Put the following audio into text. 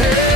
take